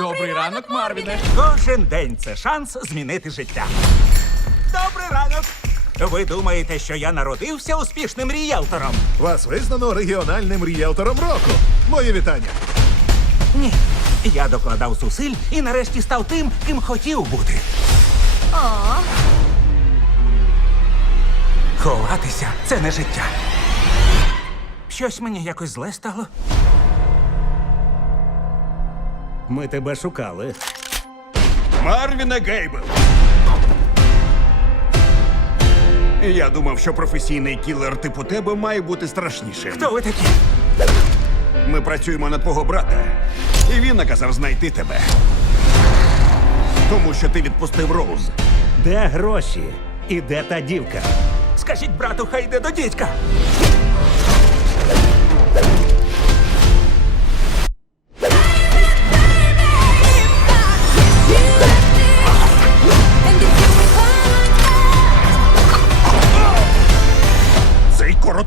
Добрий ранок, Марвіне. Кожен день це шанс змінити життя. Добрий ранок! Ви думаєте, що я народився успішним ріелтором? Вас визнано регіональним ріелтором року. Моє вітання. Ні. Я докладав зусиль і нарешті став тим, ким хотів бути. О. Ховатися це не життя. Щось мені якось зле стало. Ми тебе шукали. Марвіна Гейбл. Я думав, що професійний кілер типу тебе має бути страшнішим. Хто ви такі? Ми працюємо на твого брата, і він наказав знайти тебе. Тому що ти відпустив Роуз. Де гроші? І де та дівка? Скажіть брату, хай йде до дідька.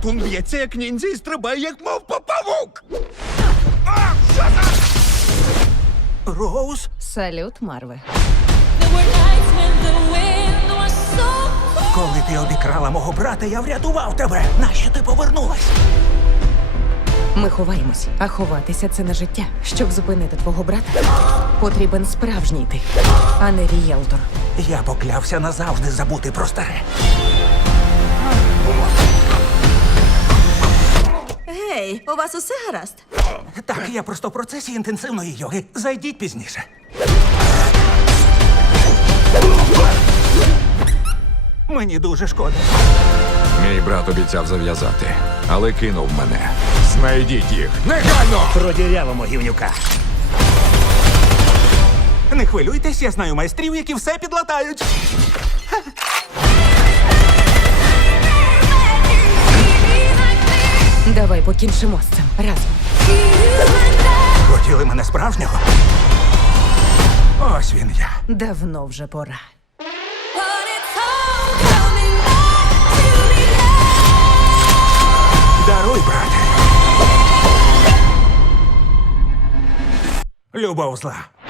Шатун б'ється, як ніндзя і стрибає, як мов павук! А, що за... Роуз? Салют, Марве. Коли ти обікрала мого брата, я врятував тебе. Нащо ти повернулась? Ми ховаємось, а ховатися це на життя. Щоб зупинити твого брата, потрібен справжній ти, а не рієлтор. Я поклявся назавжди забути про старе. Гей, у вас усе гаразд? Так, я просто в процесі інтенсивної йоги. Зайдіть пізніше. Мені дуже шкода. Мій брат обіцяв зав'язати, але кинув мене. Знайдіть їх. Негайно! Продірявимо гівнюка. Не хвилюйтесь, я знаю майстрів, які все підлатають. Давай покінчимо з цим разом. Хотіли мене справжнього? Ось він я. Давно вже пора. Даруй, брате. Любов зла.